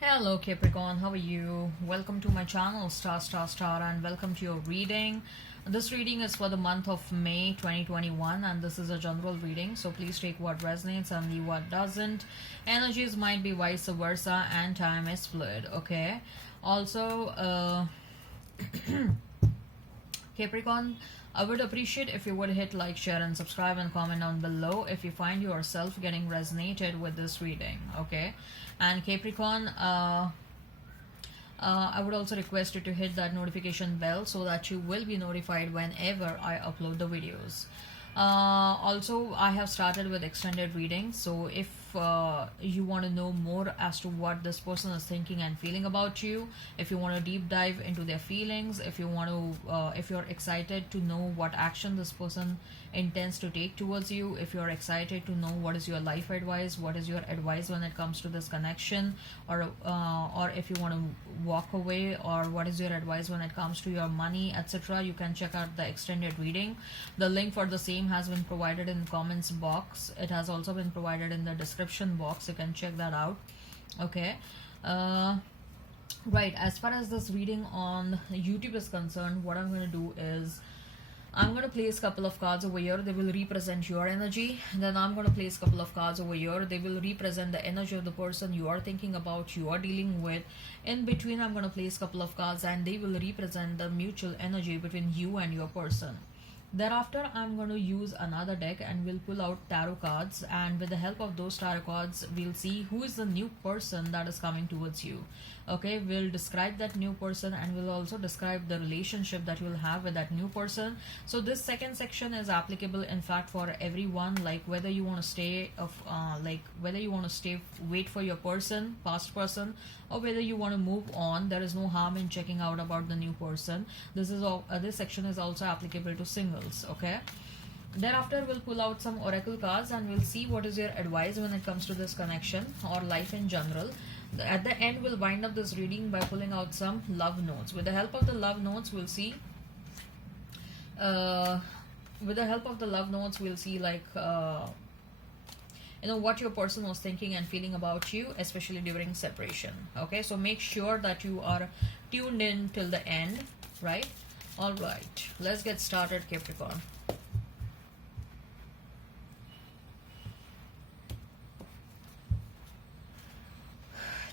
Hello Capricorn, how are you? Welcome to my channel Star and welcome to your reading. This reading is for the month of May 2021 and this is a general reading, so please take what resonates and leave what doesn't. Energies might be vice versa and time is fluid, okay? Also, Capricorn, I would appreciate if you would hit like, share, and subscribe and comment down below if you find yourself getting resonated with this reading, okay? And Capricorn, I would also request you to hit that notification bell so that you will be notified whenever I upload the videos. Also, I have started with extended readings, so if you want to know more as to what this person is thinking and feeling about you, if you want to deep dive into their feelings, if you want to if you're excited to know what action this person intends to take towards you, if you're excited to know what is your life advice, what is your advice when it comes to this connection, or if you want to walk away, or what is your advice when it comes to your money, etc., you can check out the extended reading. The link for the same has been provided in the comments box. It has also been provided in the description box. You can check that out, okay? Right, as far as this reading on YouTube is concerned, what I'm going to do is I'm going to place a couple of cards over here. They will represent your energy. Then I'm going to place a couple of cards over here. They will represent the energy of the person you are thinking about, you are dealing with. In between, I'm going to place a couple of cards and they will represent the mutual energy between you and your person. Thereafter, I'm going to use another deck and we'll pull out tarot cards, and with the help of those tarot cards, we'll see who is the new person that is coming towards you. Okay, we'll describe that new person and we'll also describe the relationship that you'll have with that new person. So this second section is applicable in fact for everyone, like whether you want to stay wait for your person, past person, or whether you want to move on. There is no harm in checking out about the new person. This is all this section is also applicable to singles, okay? Thereafter, we'll pull out some oracle cards and we'll see what is your advice when it comes to this connection or life in general. At the end, we'll wind up this reading by pulling out some love notes. With the help of the love notes, we'll see what your person was thinking and feeling about you, especially during separation. Okay, so make sure that you are tuned in till the end, right? All right, let's get started, Capricorn.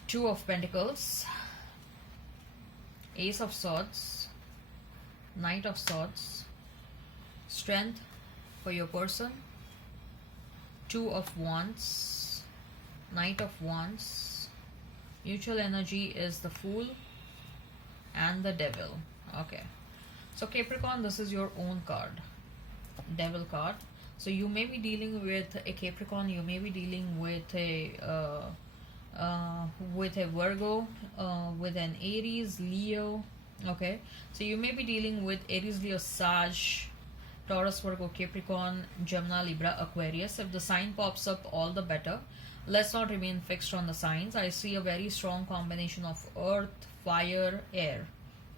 Two of Pentacles, Ace of Swords, Knight of Swords, Strength for your person, Two of Wands, Knight of Wands. Mutual energy is the Fool and the Devil. Okay, so Capricorn, this is your own card, Devil card. So you may be dealing with a Capricorn, you may be dealing with a Virgo, with an Aries, Leo. Okay, so you may be dealing with Aries, Leo, Sag, Taurus, Virgo, Capricorn, Gemini, Libra, Aquarius. If the sign pops up, all the better. Let's not remain fixed on the signs. I see a very strong combination of earth, fire, air.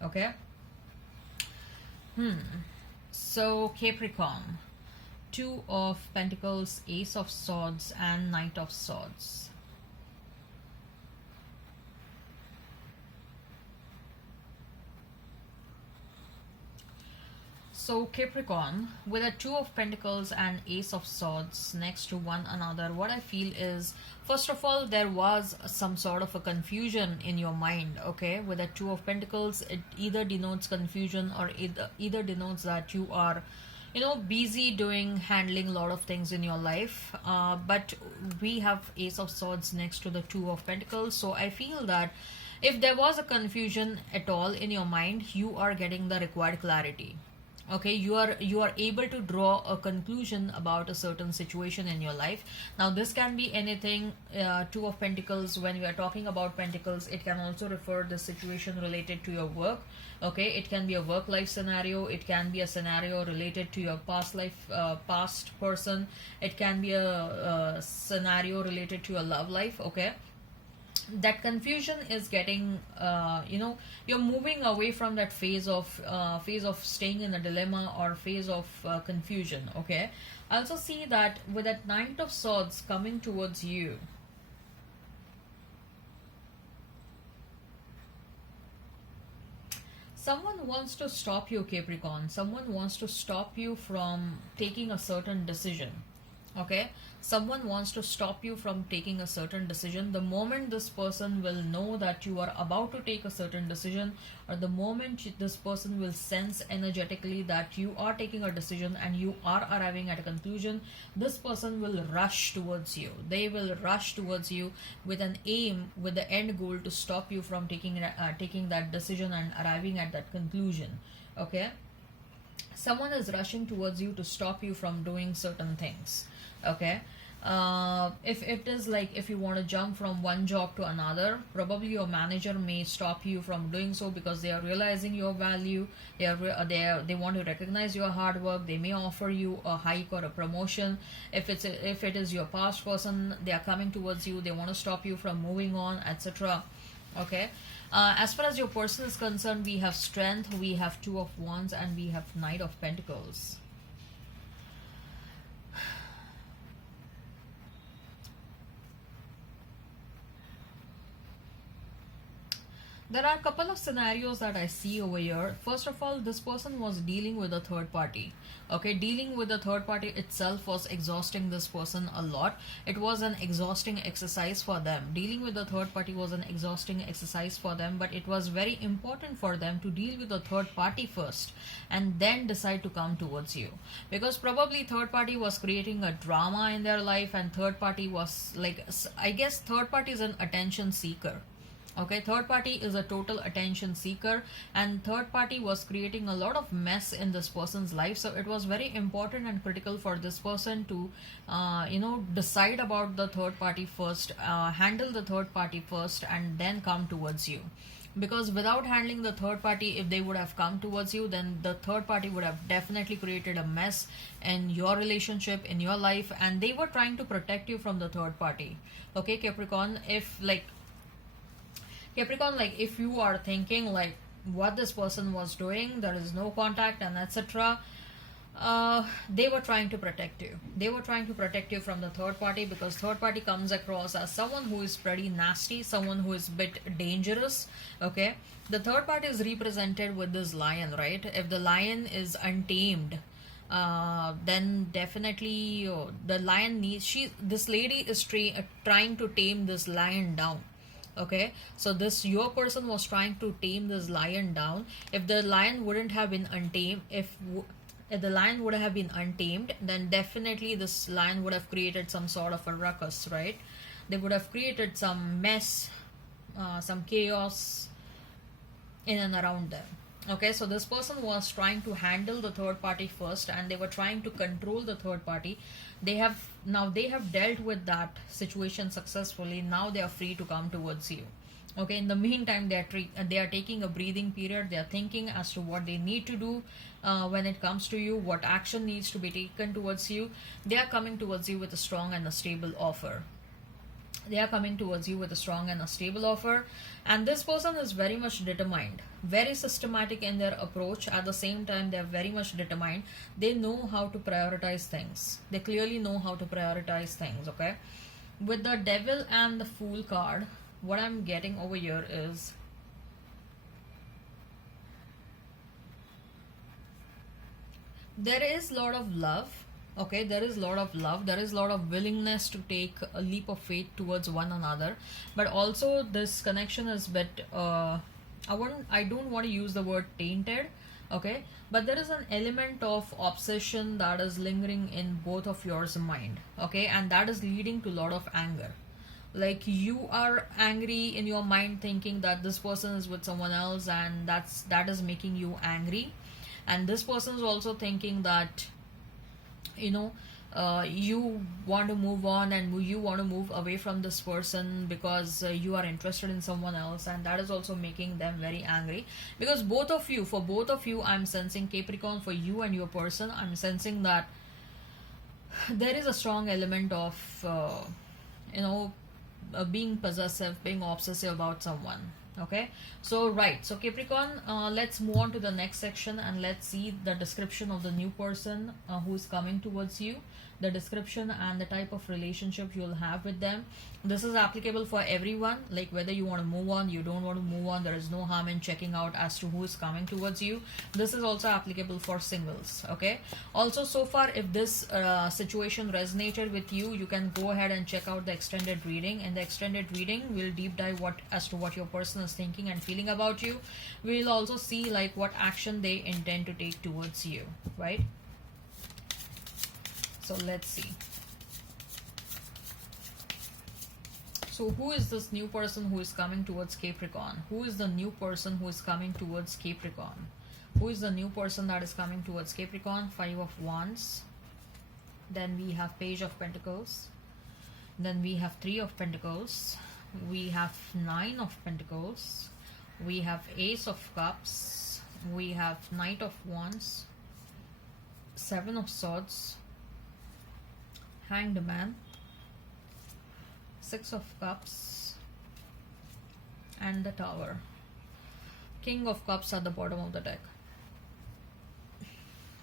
Okay. So Capricorn, Two of Pentacles, Ace of Swords, and Knight of Swords. So Capricorn, with a Two of Pentacles and Ace of Swords next to one another, what I feel is, first of all, there was some sort of a confusion in your mind, okay? With a Two of Pentacles, it either denotes confusion or either denotes that you are busy handling a lot of things in your life, but we have Ace of Swords next to the Two of Pentacles, so I feel that if there was a confusion at all in your mind, you are getting the required clarity. Okay, you are able to draw a conclusion about a certain situation in your life. Now this can be anything. Two of Pentacles, when we are talking about Pentacles, it can also refer the situation related to your work. Okay, it can be a work life scenario, it can be a scenario related to your past life, past person, it can be a scenario related to your love life. Okay, that confusion is getting you're moving away from that phase of staying in a dilemma or phase of confusion. Okay, I also see that with that Knight of Swords coming towards you, Someone wants to stop you, Capricorn. Someone wants to stop you from taking a certain decision. Okay, someone wants to stop you from taking a certain decision. The moment this person will know that you are about to take a certain decision, or the moment this person will sense energetically that you are taking a decision and you are arriving at a conclusion, this person will rush towards you. They will rush towards you with an aim, with the end goal to stop you from taking that decision and arriving at that conclusion. Okay, someone is rushing towards you to stop you from doing certain things. Okay, if it is like, if you want to jump from one job to another, probably your manager may stop you from doing so because they are realizing your value. They want to recognize your hard work. They may offer you a hike or a promotion. If it is your past person, they are coming towards you. They want to stop you from moving on, etc. Okay, as far as your person is concerned, we have Strength, we have Two of Wands, and we have Knight of Pentacles. There are a couple of scenarios that I see over here. First of all, this person was dealing with a third party. Okay, dealing with a third party itself was exhausting this person a lot. It was an exhausting exercise for them. Dealing with the third party was an exhausting exercise for them, but it was very important for them to deal with the third party first and then decide to come towards you. Because probably third party was creating a drama in their life, and third party was like, I guess third party is an attention seeker. Okay, third party is a total attention seeker, and third party was creating a lot of mess in this person's life. So it was very important and critical for this person to decide about the third party first, handle the third party first, and then come towards you. Because without handling the third party, if they would have come towards you, then the third party would have definitely created a mess in your relationship, in your life, and they were trying to protect you from the third party. Okay, Capricorn, if you are thinking like what this person was doing, there is no contact and etc., they were trying to protect you. They were trying to protect you from the third party, because third party comes across as someone who is pretty nasty, someone who is a bit dangerous. Okay, the third party is represented with this lion, right? If the lion is untamed, then definitely the lion needs, this lady is trying to tame this lion down. Okay, so your person was trying to tame this lion down. If the lion wouldn't have been untamed, if the lion would have been untamed, then definitely this lion would have created some sort of a ruckus, right? They would have created some mess, some chaos in and around them. Okay, so this person was trying to handle the third party first, and they were trying to control the third party. They have dealt with that situation successfully. Now they are free to come towards you. Okay, in the meantime, they are taking a breathing period. They are thinking as to what they need to do when it comes to you, what action needs to be taken towards you. They are coming towards you with a strong and a stable offer. They are coming towards you with a strong and a stable offer, and this person is very much determined, very systematic in their approach. At the same time, they are very much determined. They know how to prioritize things. They clearly know how to prioritize things. Okay, with the Devil and the Fool card, what I'm getting over here is there is a lot of love. Okay, there is a lot of love, there is a lot of willingness to take a leap of faith towards one another, but also this connection is a bit I don't want to use the word tainted. Okay, but there is an element of obsession that is lingering in both of yours mind. Okay, and that is leading to a lot of anger. Like, you are angry in your mind, thinking that this person is with someone else, and that is making you angry. And this person is also thinking that you want to move on, and you want to move away from this person because you are interested in someone else, and that is also making them very angry. Because for both of you, I'm sensing, Capricorn, for you and your person, I'm sensing that there is a strong element of being possessive, being obsessive about someone. Okay, so Capricorn, let's move on to the next section, and let's see the description of the new person who is coming towards you. the description and the type of relationship you'll have with them. This is applicable for everyone, like whether you want to move on, you don't want to move on, there is no harm in checking out as to who is coming towards you. This is also applicable for singles. Okay, also so far, if this situation resonated with you, you can go ahead and check out the extended reading. In the extended reading, we'll deep dive as to what your person is thinking and feeling about you. We'll also see like what action they intend to take towards you, right? So let's see. So who is this new person who is coming towards Capricorn? Who is the new person who is coming towards Capricorn? Who is the new person that is coming towards Capricorn? Five of Wands. Then we have Page of Pentacles. Then we have Three of Pentacles. We have Nine of Pentacles. We have Ace of Cups. We have Knight of Wands. Seven of Swords. Hanged Man. Six of Cups. And the Tower. King of Cups at the bottom of the deck.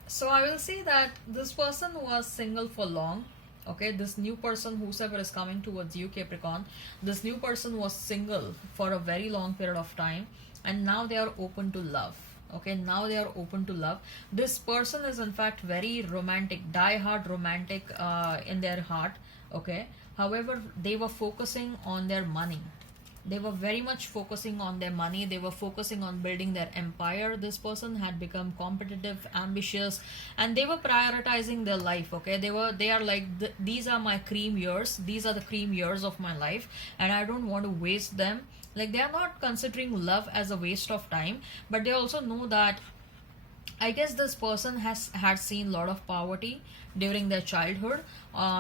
So I will say that this person was single for long. Okay, this new person, whoever is coming towards you, Capricorn, this new person was single for a very long period of time, and now they are open to love. Okay, now they are open to love. This person is in fact very romantic, die-hard romantic in their heart. Okay, however, they were focusing on their money. They were very much focusing on their money. They were focusing on building their empire. This person had become competitive, ambitious, and they were prioritizing their life. Okay, they are like, these are my cream years. These are the cream years of my life, and I don't want to waste them. Like, they are not considering love as a waste of time, but they also know that, I guess, this person had seen a lot of poverty during their childhood.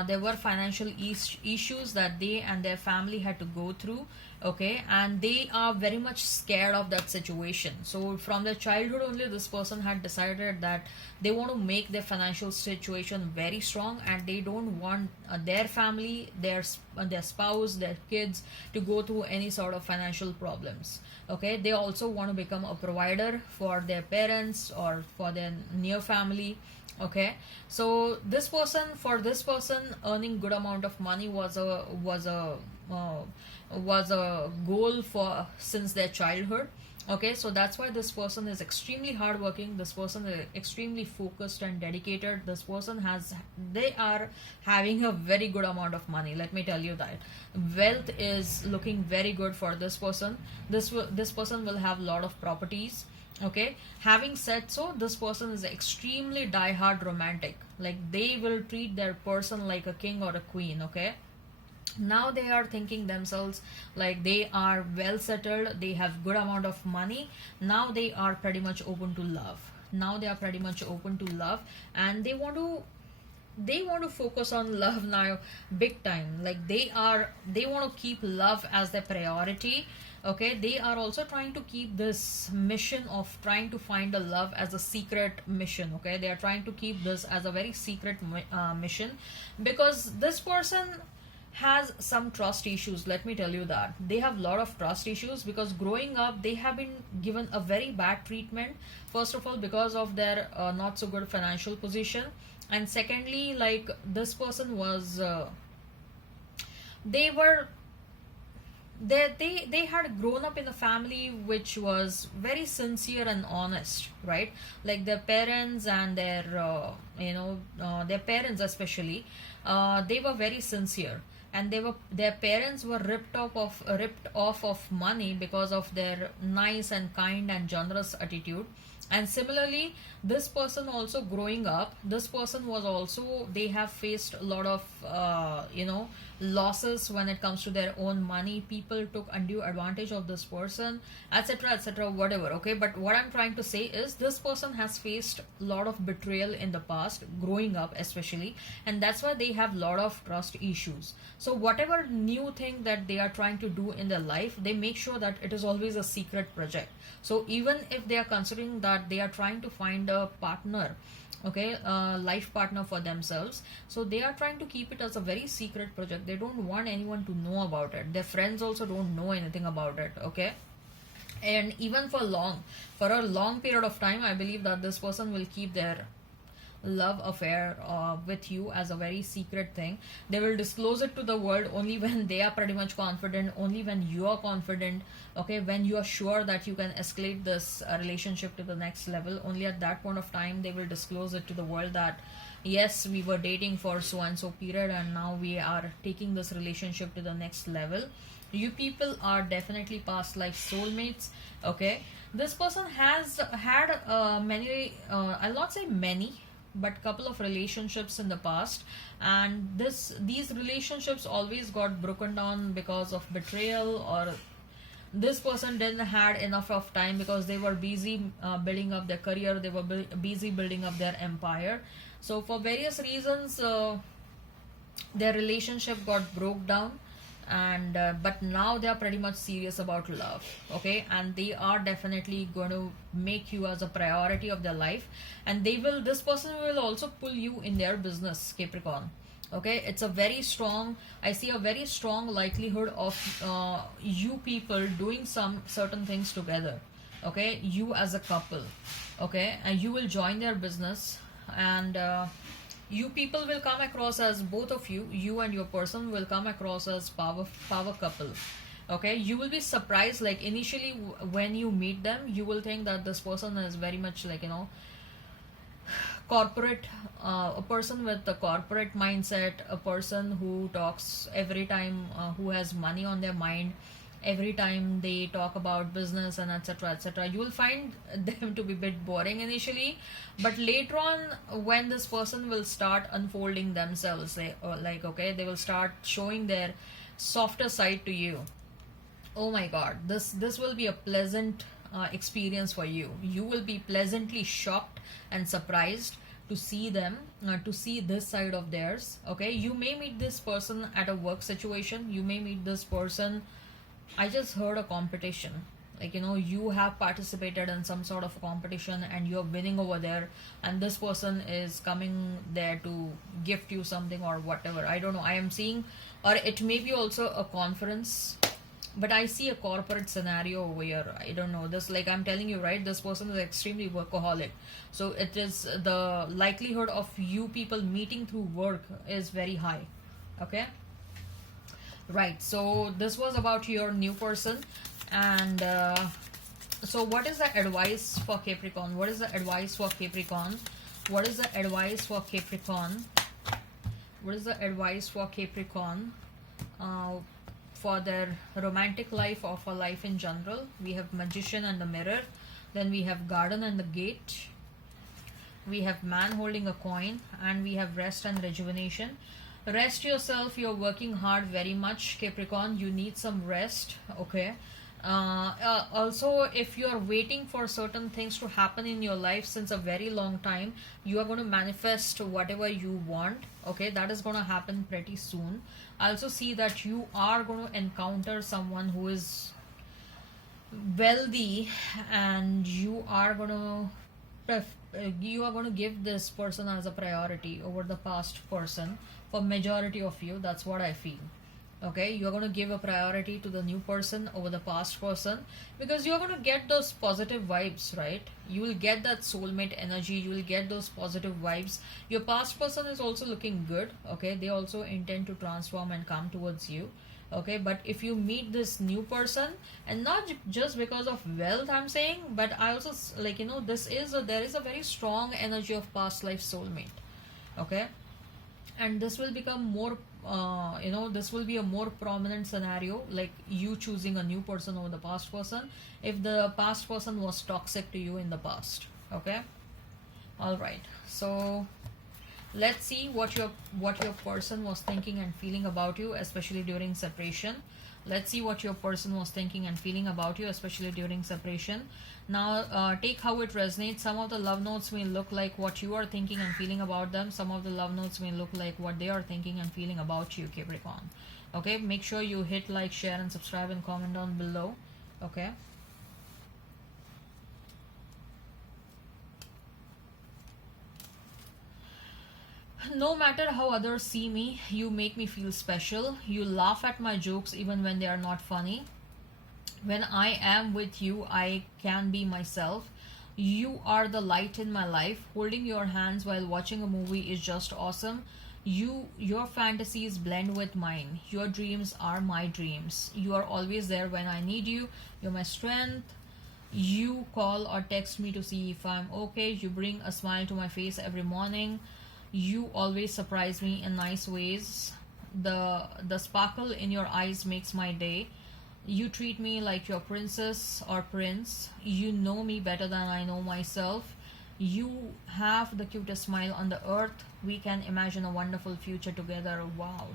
There were financial issues that they and their family had to go through. Okay, and they are very much scared of that situation. So from their childhood only, this person had decided that they want to make their financial situation very strong, and they don't want their family, their spouse, their kids to go through any sort of financial problems. Okay, they also want to become a provider for their parents or for their near family. Okay, so for this person, earning good amount of money was a goal for since their childhood. Okay, so that's why this person is extremely hardworking. This person is extremely focused and dedicated. They are having a very good amount of money. Let me tell you that wealth is looking very good for this person. This person will have a lot of properties. Okay, having said so, this person is extremely die-hard romantic. Like, they will treat their person like a king or a queen. Okay, now they are thinking themselves like they are well settled, they have good amount of money. Now they are pretty much open to love. And they want to focus on love now big time. Like, they want to keep love as their priority. Okay, they are also trying to keep this mission of trying to find a love as a secret mission. Okay, they are trying to keep this as a very secret mission, because this person has some trust issues. Let me tell you that they have a lot of trust issues, because growing up they have been given a very bad treatment. First of all, because of their not so good financial position, and secondly, like, this person was they had grown up in a family which was very sincere and honest, right? Like, their parents and their parents especially, they were very sincere, and their parents were ripped off of money because of their nice and kind and generous attitude. And similarly, this person also growing up, they have faced a lot of losses when it comes to their own money. People took undue advantage of this person, etc., whatever. Okay, but what I'm trying to say is, this person has faced a lot of betrayal in the past, growing up especially, and that's why they have a lot of trust issues. So whatever new thing that they are trying to do in their life, they make sure that it is always a secret project. So even if they are considering that they are trying to find a partner, okay, life partner for themselves, so they are trying to keep it as a very secret project. They don't want anyone to know about it. Their friends also don't know anything about it. Okay, and even for a long period of time, I believe that this person will keep their love affair with you as a very secret thing. They will disclose it to the world only when they are pretty much confident, only when you are confident, okay, when you are sure that you can escalate this relationship to the next level. Only at that point of time they will disclose it to the world that yes, we were dating for so and so period and now we are taking this relationship to the next level. You people are definitely past life soulmates, okay. This person has had many, I'll not say many, but couple of relationships in the past, and these relationships always got broken down because of betrayal, or this person didn't had enough of time because they were busy building up their career, they were busy building up their empire. So for various reasons their relationship got broke down, and but now they are pretty much serious about love, okay, and they are definitely going to make you as a priority of their life, and they will, this person will also pull you in their business, Capricorn, okay. It's a very strong, I see a very strong likelihood of you people doing some certain things together, okay, you as a couple, okay, and you will join their business, and you people will come across as, both of you, you and your person will come across as power couple, okay. You will be surprised, like initially when you meet them you will think that this person is very much like, you know, corporate, a person with the corporate mindset, a person who talks every time, who has money on their mind every time they talk about business and etc etc. You will find them to be a bit boring initially, but later on when this person will start unfolding themselves, they like, okay, they will start showing their softer side to you. Oh my god, this will be a pleasant experience for you. You will be pleasantly shocked and surprised to see them, to see this side of theirs, okay. You may meet this person at a work situation, you may meet this person, I just heard a competition, like, you know, you have participated in some sort of a competition and you're winning over there, and this person is coming there to gift you something or whatever, I don't know, I am seeing, or it may be also a conference, but I see a corporate scenario over here. I don't know this, like I'm telling you, right, this person is extremely workaholic, so it is, the likelihood of you people meeting through work is very high, okay. Right, so this was about your new person, and so what is the advice for Capricorn? What is the advice for Capricorn? What is the advice for Capricorn? What is the advice for Capricorn for their romantic life or for life in general? We have Magician and the Mirror, then we have Garden and the Gate, we have Man holding a coin, and we have Rest and Rejuvenation. Rest yourself, you're working hard very much, Capricorn, you need some rest, okay. Also, if you are waiting for certain things to happen in your life since a very long time, you are going to manifest whatever you want, okay, that is going to happen pretty soon. I also see that you are going to encounter someone who is wealthy, and you are going to give this person as a priority over the past person. For majority of you, that's what I feel, okay. You're going to give a priority to the new person over the past person, because you're going to get those positive vibes, right? You will get that soulmate energy, you will get those positive vibes. Your past person is also looking good, okay. They also intend to transform and come towards you, okay. But if you meet this new person, and not just because of wealth I'm saying, but I also like, you know, there is a very strong energy of past life soulmate, okay. And this will become more you know, this will be a more prominent scenario, like you choosing a new person over the past person if the past person was toxic to you in the past, okay. All right, so let's see what your person was thinking and feeling about you, especially during separation. Let's see what your person was thinking and feeling about you, especially during separation. Now take how it resonates. Some of the love notes may look like what you are thinking and feeling about them. Some of the love notes may look like what they are thinking and feeling about you, Capricorn, okay. Make sure you hit like, share and subscribe and comment down below, okay. No matter how others see me, you make me feel special. You laugh at my jokes even when they are not funny. When I am with you, I can be myself. You are the light in my life. Holding your hands while watching a movie is just awesome. Your fantasies blend with mine. Your dreams are my dreams. You are always there when I need you. You're my strength. You call or text me to see if I'm okay. You bring a smile to my face every morning. You always surprise me in nice ways. The sparkle in your eyes makes my day. You treat me like your princess or prince. You know me better than I know myself. You have the cutest smile on the earth. We can imagine a wonderful future together. Wow.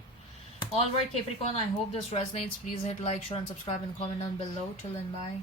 Alright, Capricorn, I hope this resonates. Please hit like, share, and subscribe and comment down below. Till then, bye.